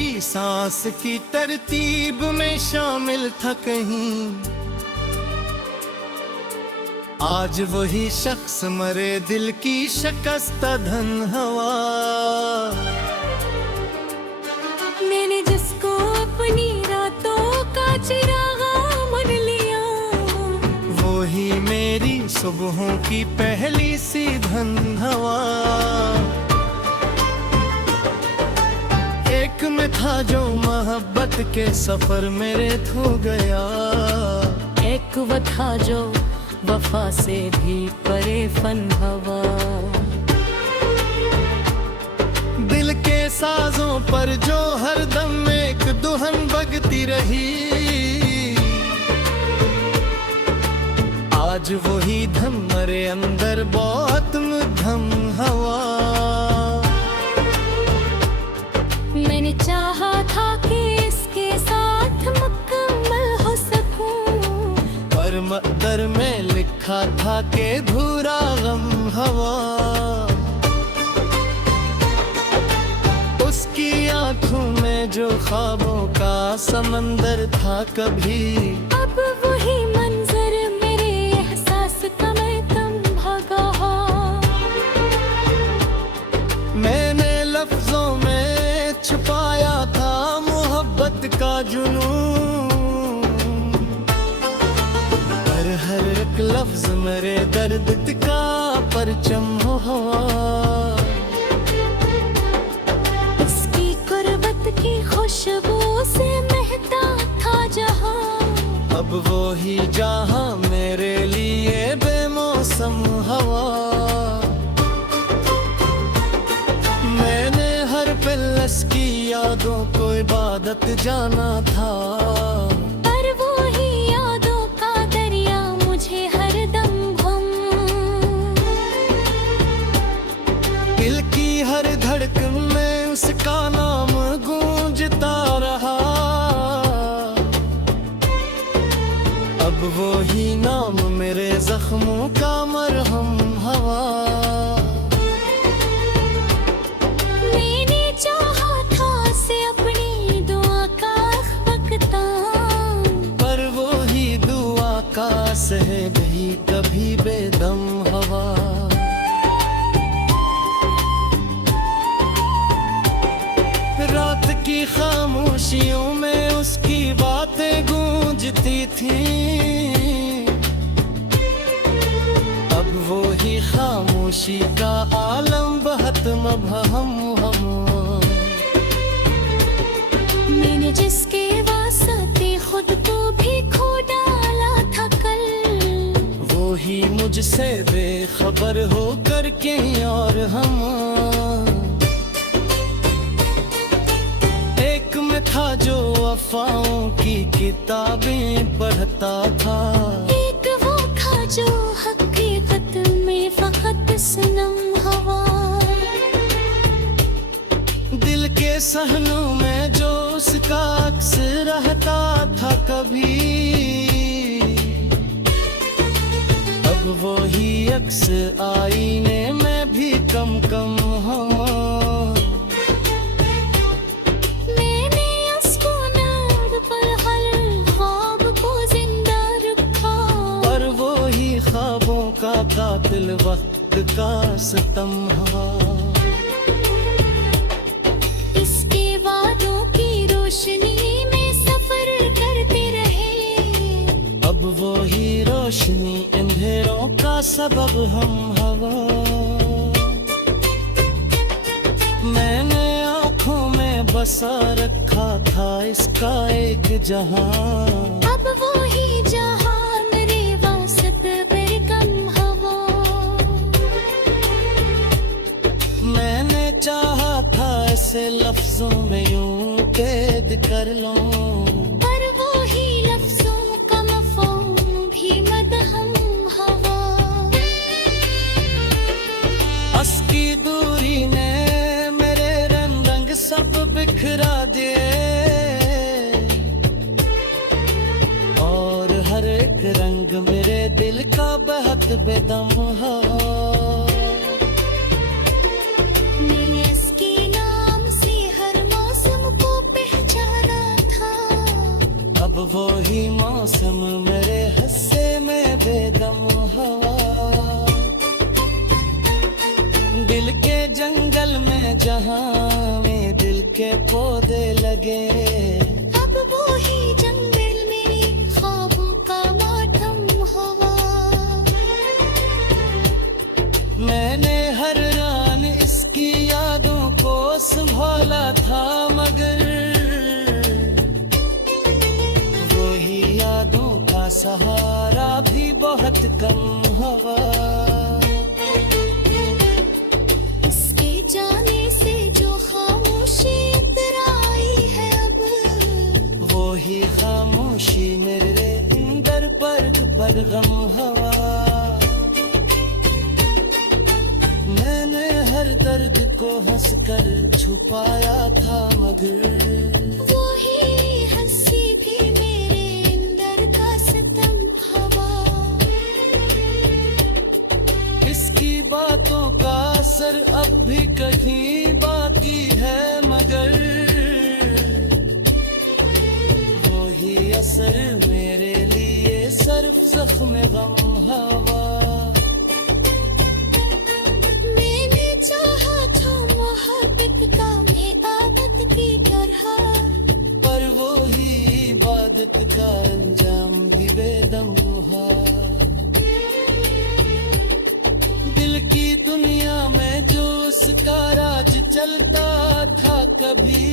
मेरी सांस की तरतीब में शामिल था कहीं। आज वही शख्स मरे दिल की शिकस्त धन हवा। मैंने जिसको अपनी रातों का चिराग मन लिया, वही मेरी सुबहों की पहली सी धन हवा। एक में था जो मोहब्बत के सफर मेरे खो गया, एक वो था जो वफा से भी परे फन हवा। दिल के साजों पर जो हरदम एक दुल्हन बजती रही, आज वही धम मेरे अंदर बहुत मध्यम हवा। मैंने चाहा था कि इसके साथ मुकम्मल हो सकूं, पर मक़दर में लिखा था कि धूरा गम हवा। उसकी आंखों में जो ख्वाबों का समंदर था कभी, अब वही मंजर मेरे एहसास का मैं कम भागा। मैंने लफ्जों में छुपाया था मोहब्बत का जुनून, पर हर एक लफ्ज मेरे दर्द का परचम हो हवा। उसकी कुर्बत की खुशबू से महकता था जहां, अब वो ही जहां मेरे लिए बेमौसम हवा। मैंने हर पल की यादों को इबादत जाना था, पर वो ही यादों का दरिया मुझे हरदम घुम। दिल की हर धड़कन में उसका नाम गूंजता रहा, अब वो ही नाम मेरे जख्मों का मरहम हवा। मैंने चाहा था से अपनी दुआ का वक्ता, पर वो ही दुआ का सह गई कभी बेदम हवा। रात की खामोशियों में उसकी बातें गूंजती थीं, अब वो ही खामोशी का आलम बहुत मबहम हवा। मैंने जिसके वास्ते खुद को भी खो डाला था कल, वो ही मुझसे बेखबर हो कर के और हम। एक में था जो वफाओं की किताबें पढ़ता था, एक वो था जो हकीकत में फकत सनम हवा। दिल के सहनों में जो उसका अक्स रहता था कभी, अब वो ही अक्स आईने में भी कम कम हवा। मैंने उसको नाड़ पर हर ख्वाब को जिंदा रखा, पर वो ही ख्वाबों का कातिल वक्त का सितम हवा। इसके वादों की रोशनी में सफर करते रहे, अब वो ही रोशनी अंधेरों का सबब हम हवा। मैंने आँखों में बसा रखा था इसका एक जहां, अब वो ही जहां मेरे वास्ते बेगम हवा। मैंने चाहा था ऐसे लफ्जों में यूं कैद कर लूं, पर वो ही लफ्जों का मफ़हूम भी मदहम हवा। हंस की दूरी ने मेरे रंग सब बिखरा दिए, और हर एक रंग मेरे दिल का बहुत बेदम है। मेरे इसके नाम से हर मौसम को ही मौसम मेरे हस्से में बेदम हवा, दिल के जंगल में जहाँ में दिल के पौधे लगे, अब वो ही जंगल मेरे ख्वाबों का मातम हुआ। मैंने हर रान इसकी यादों को संभाला था, मगर वही यादों का सहारा भी बहुत कम हुआ। इसके जाने से जो खामोशी इतराई है, अब वो ही खामोशी मेरे अंदर पर गम हवा। मैंने हर दर्द को हंसकर छुपाया था, मगर वो ही हंसी भी मेरे अंदर का सितम हवा। इसकी बातों का असर अब भी कहीं बाकी है, मगर वो ही असर मेरे लिए सिर्फ जख्म गम हवा। मैंने चाहा था मोहब्बत का मैं आदत की तरह, पर वो ही इबादत का अंजाम भी बेदम हुआ। दिल की दुनिया में जो उसका राज चलता था कभी,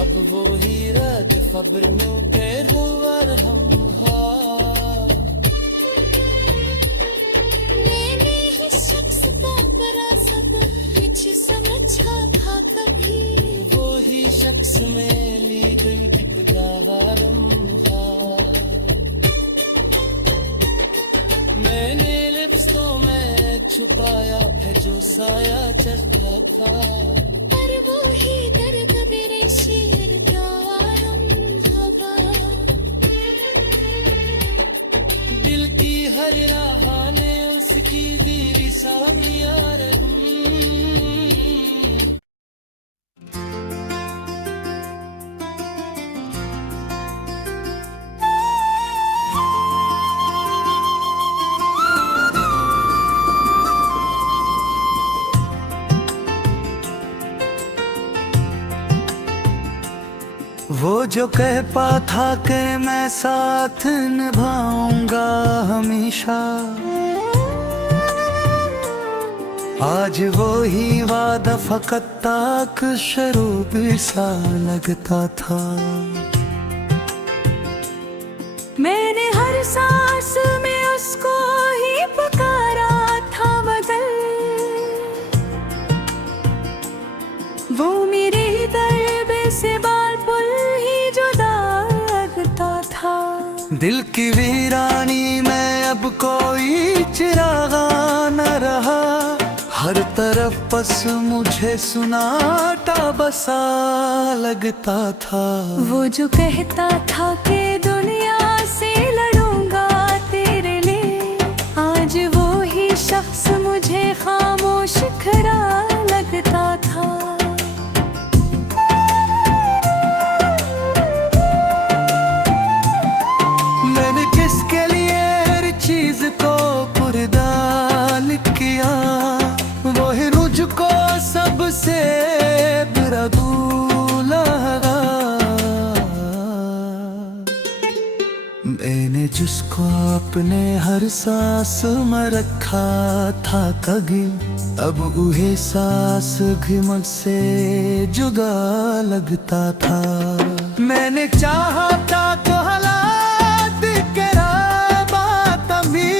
अब वो ही राज खबर में फेर हम मैंने ही शख्स का फरासत मुझे समझा था कभी, वो ही शख्स में ली गई टिपगारम। मैंने लिप्सों में छुपाया है जो साया चलता था, पर वो ही दर्द मेरे शेर का आरम हवा। दिल की हर राह ने उसकी दी सामियार। वो जो कह पा था कि मैं साथ निभाऊंगा हमेशा, आज वो ही वादा फकत ताक शरूबी सा लगता था। मैंने हर सांस में उसको ही पुकारा था बदल, वो मेरे दर्द से बाल पुल ही जुदा लगता था। दिल की वीरानी में अब कोई चिरागा न रहा, हर तरफ बस मुझे सुनाटा बसा लगता था। वो जो कहता था कि दुनिया से लड़ूंगा तेरे लिए, आज वो ही शख्स मुझे खामोश खरा लगता था। मैंने किसके लिए हर चीज को कुर्बान किया, वो ही मुझको सबसे बुरा लगा। मैंने जिसको अपने हर सांस में रखा था कभी, अब वही सांस भी मुझसे जुदा लगता था। मैंने चाहा था तो हालात के राबात भी,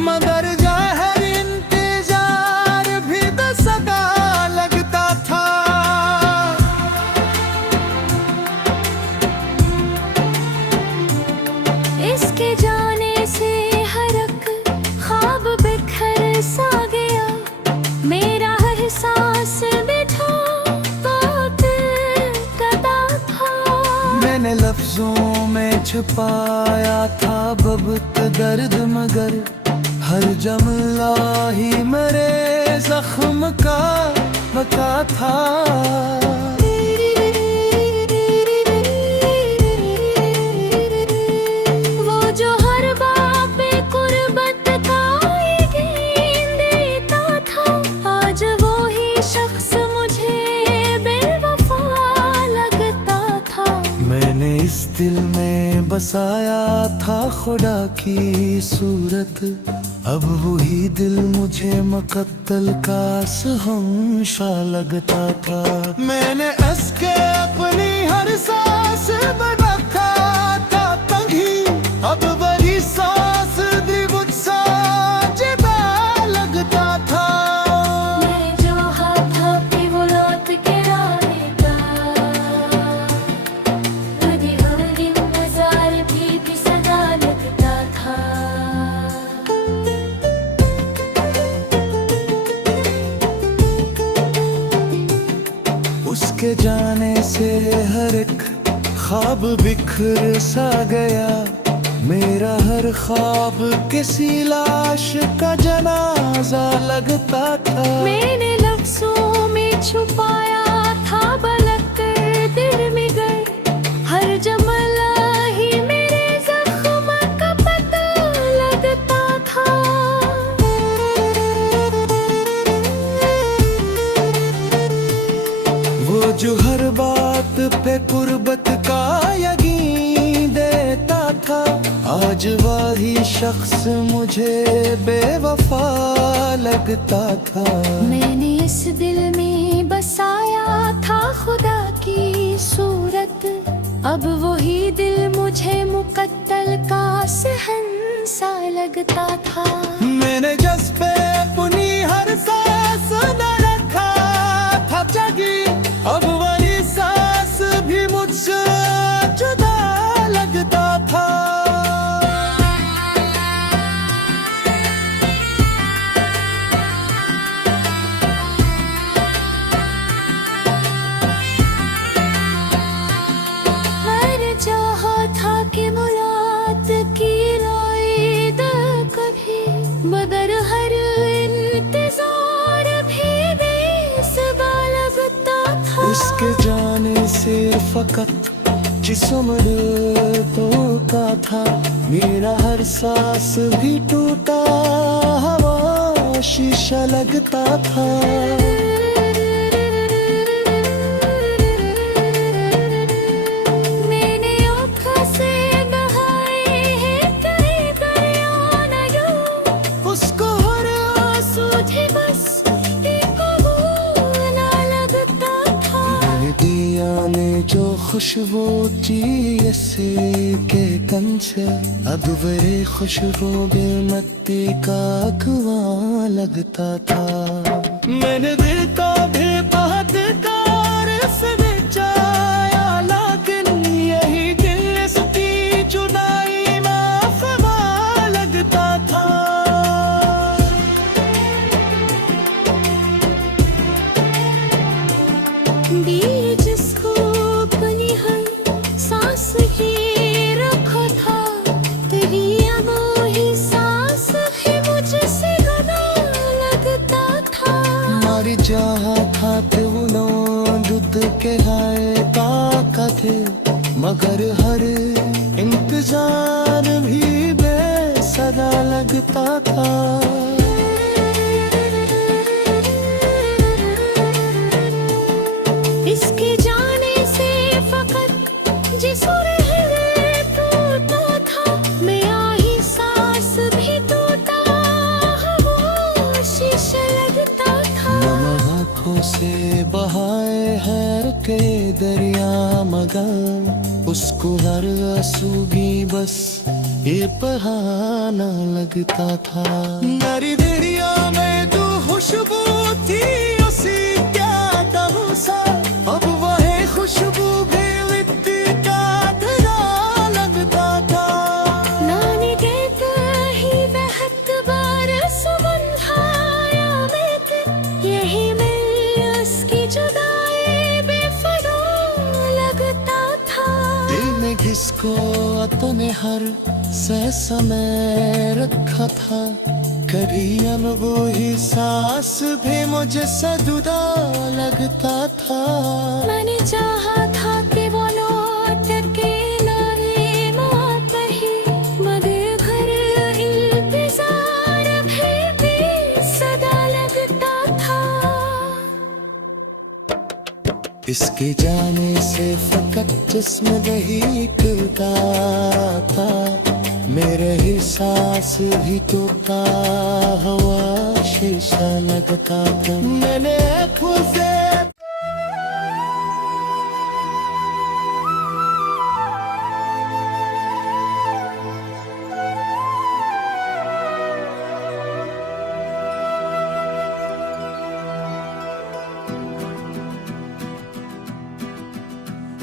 मगर जाहिर इंतजार भी बेसगा लगता था। इसके जाने से हर एक ख्वाब बिखर सा गया, मेरा हर सांस बिठा बात कदा था। मैंने लफ्जों में छुपाया था बबत दर्द, मगर हर जमला ही मेरे जख्म का बता था। दिल में बसाया था खुदा की सूरत, अब वही दिल मुझे मुकत्तल का सहंशा लगता था। मैंने हंस के अपनी हर सांस में रखा था तंगी, अब वही सांस भी मुझसे जुदा लगता था। मैंने जो हाथ आपके वो लौट के आएगा, कभी हर इंतजार भी सदा लगता था। उसके जाने से हर एक ख्वाब बिखर सा गया, मेरा हर ख्वाब किसी लाश का जनाजा लगता था। मैंने लफ्जों में छुपाया था बलक दिल में गए, हर जमला ही मेरे जख्म का पता लगता था। वो जो हर बात पे कुर्बत का यकीन देता था, आज वही शख्स मुझे बेवफा लगता था। मैंने इस दिल में बसाया था खुदा की सूरत, अब वही दिल मुझे मुकत्तल का सहंसा लगता था। मैंने जस पे अपनी हर सांस न रखा था जगी, अब वही सांस भी मुझसे जुदा लगता था। मैंने चाहा था कि मुलाकात की रोईद कभी, मगर हर इंतजार भी बेसुरा लगता था। उसके जाने से फकत जिस्म धोखा था, मेरा हर सांस भी टूटा हवा शीशा लगता था। मैंने आँखों से बहाए हैं कई दरिया नयन, उसको हर आंसू थे बस एक बूंद ना लगता था। दिया ने जो खुशबू ची से के कंचे, अब वे खुशबू बेमत्ती का कुआं लगता था। मैंने दिल को भी बहुत कार से बचाया, लेकिन यही दिल इसकी जुदाई में फवा लगता था। दिल जिसको अपनी हर सांस ही रखा था, तेरी वो ही सांस ही मुझसे जुदा लगता था। मारी जहाँ खाते वो दुध के हाय ताका थे, मगर हर इंतजार भी बेसरा लगता था। इसके जाने से फकत जिस्म टूटा था, मेरा ही सांस भी टूटा हवा शीशा लगता था। नम आँखों से बहाए है के दरिया, मगर उसको हर आंसू भी बस ये बहाना लगता था। मेरी दरिया में तो खुशबू थी उसी क्या कहूँ सा, अब वही खुशबू भी लिट्टी का धरा लगता था। नानी कहता ही बहुत बार सुबह में यही मिल उसकी जुदाई बेफरा लगता था। दिल में किसको अपने हर से समय रखा था, कभी अनगोही सांस भी मुझसे जुदा लगता था। मैंने चाहा था कि वो लौट के ना आए मौत ही, मगर घर इंतजार भी सदा लगता था। इसके जाने से फकत जिस्म दहीक का था, मेरे ही सांस भी तो का हवा शीशा लगता था। मैंने आँखों से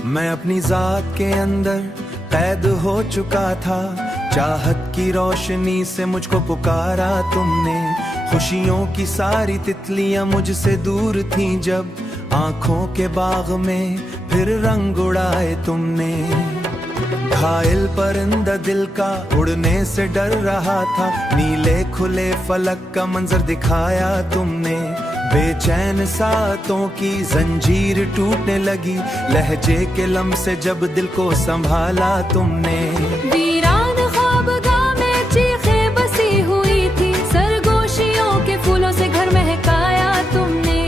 मैं अपनी जात के अंदर कैद हो चुका था, चाहत की रोशनी से मुझको पुकारा तुमने। खुशियों की सारी तितलियां मुझसे दूर थीं जब आंखों के बाग में फिर रंग उड़ाए तुमने। घायल परिंदा दिल का उड़ने से डर रहा था, नीले खुले फलक का मंजर दिखाया तुमने। बेचैन सातों की जंजीर टूटने लगी, लहजे के लम से जब दिल को संभाला तुमने। वीरान ख्वाबगाह में चीखें बसी हुई थी, सरगोशियों के फूलों से घर महकाया तुमने।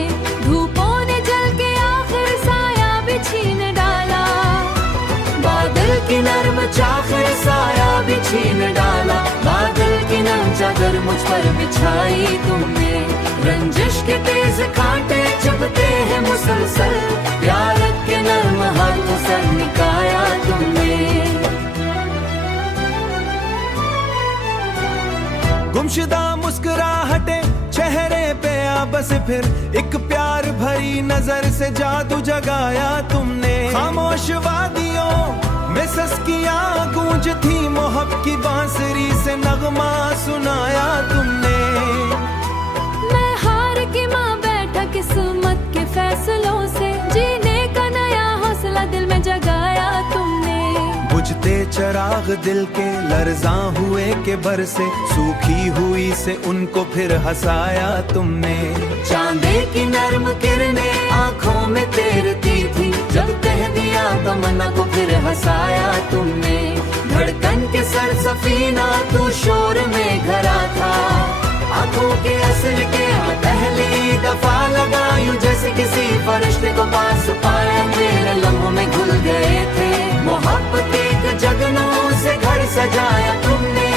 धूपों ने जल के आखिर साया भी छीन डाला, बादल की नर्म चादर साया भी छीन डाला। बादल की नर्म चादर मुझ पर बिछाई तुमने। रंजिश के तेज कांटे चुभते हैं मुसलसल, प्यार के नर्म हाथों से निकाया तुमने। गुमशुदा मुस्कुराहटे चेहरे पे आ बस फिर एक प्यार भरी नजर से जादू जगाया तुमने। खामोश वादियों में सस्कियां गूंज थी, मोहब्बत की बांसुरी से नगमा सुनाया तुमने। मैं हार के मां बैठा किस्मत के फैसलों से, जीने का नया हौसला दिल में जगाया तुमने। बुझते चराग दिल के लर्जां हुए के बरसे, सूखी हुई से उनको फिर हंसाया तुमने। चांदे की नर्म किरणें आंखों में तैरती थी, जब कह दिया तमन्ना को फिर हंसाया तुमने। धड़कन के सर सफीना तू शोर में घरा था, आंखों के असर के पहली दफा लगा यूं जैसे किसी फरिश्ते को पास पाया। मेरे लम्हों में घुल गए थे, मोहब्बत एक जगनों से घर सजाया तुमने।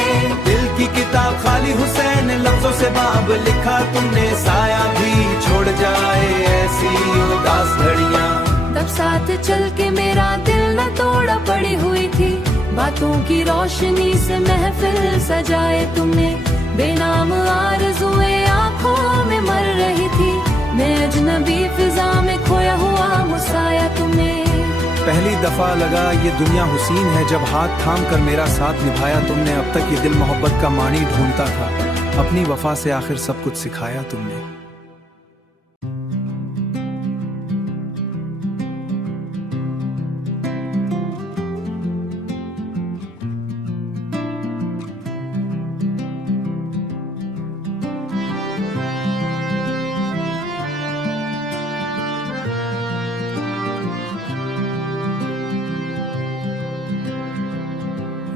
दिल की किताब खाली हुसैन लफ्जों से बाब लिखा तुमने, साया भी छोड़ जाए ऐसी उदास घड़ियां। तब साथ चल के मेरा दिल न तोड़ा पड़ी हुई थी, बातों की रोशनी से महफिल सजाए तुमने। बेनाम आरज़ुएं आँखों में मर रही थी, मैं अजनबी फिजा में खोया हुआ मुस्काया तुमने। पहली दफा लगा ये दुनिया हुसीन है जब हाथ थाम कर मेरा साथ निभाया तुमने। अब तक ये दिल मोहब्बत का मानी ढूंढता था, अपनी वफा से आखिर सब कुछ सिखाया तुमने।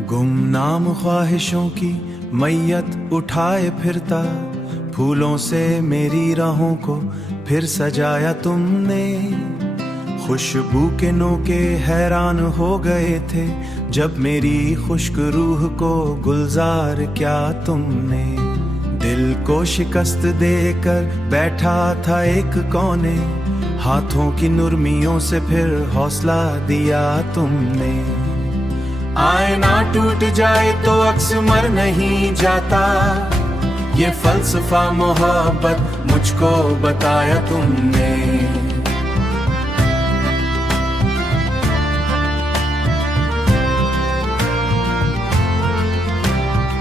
गुमनाम ख्वाहिशों की मैयत उठाए फिरता, फूलों से मेरी राहों को फिर सजाया तुमने। खुशबू के नोके हैरान हो गए थे, जब मेरी खुश्क रूह को गुलजार क्या तुमने। दिल को शिकस्त देकर बैठा था एक कोने, हाथों की नुरमियों से फिर हौसला दिया तुमने। आईना टूट जाए तो अक्स मर नहीं जाता, ये फलसफा मोहब्बत मुझको बताया तुमने।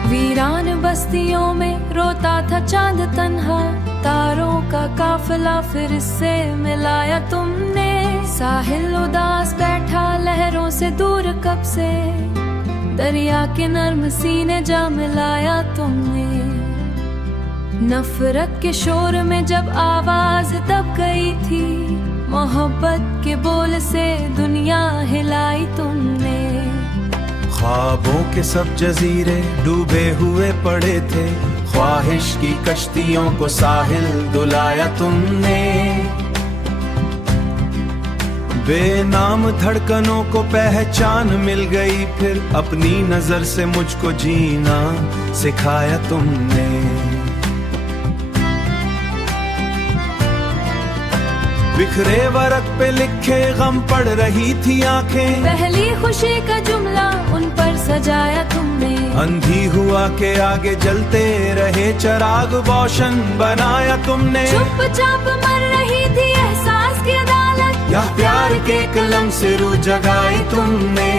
वीरान बस्तियों में रोता था चांद तन्हा, तारों का काफिला फिर से मिलाया तुमने। साहिल उदास बैठा लहरों से दूर कब से, दरिया के नर्म सीने जा मिलाया तुमने। नफरत के शोर में जब आवाज दब गई थी, मोहब्बत के बोल से दुनिया हिलाई तुमने। ख्वाबों के सब जजीरे डूबे हुए पड़े थे, ख्वाहिश की कश्तियों को साहिल दुलाया तुमने। बेनाम धड़कनों को पहचान मिल गई, फिर अपनी नजर से मुझको जीना सिखाया तुमने। बिखरे वरक पे लिखे गम पढ़ रही थी आंखें, पहली खुशी का जुमला उन पर सजाया तुमने। अंधी हुआ के आगे जलते रहे चिराग रोशन बनाया तुमने। चुपचाप मर रही थी एहसास की अदालत, या प्यार के कलम से रूह जगाई तुमने।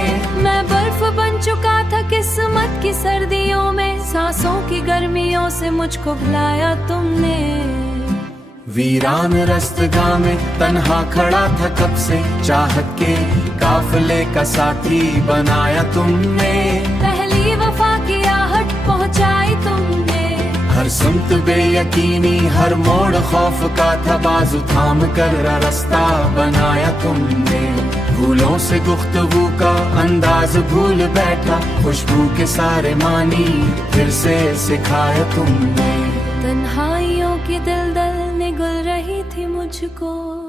मैं बर्फ बन चुका था किस्मत की सर्दियों में, सांसों की गर्मियों से मुझको भुलाया तुमने। वीरान रस्तगाह में तन्हा खड़ा था कब से, चाहत के काफिले का साथी बनाया तुमने। पहली वफा की आहट पहुंचाई तुमने। हर सुमत बेयकीनी, हर मोड़ खौफ का था, बाजू थाम कर रास्ता बनाया तुमने। फूलों से गुफ्तगू का अंदाज भूल बैठा, खुशबू के सारे मानी फिर से सिखाया तुमने। तन्हाइयों की दिलदल ने गुल रही थी मुझको।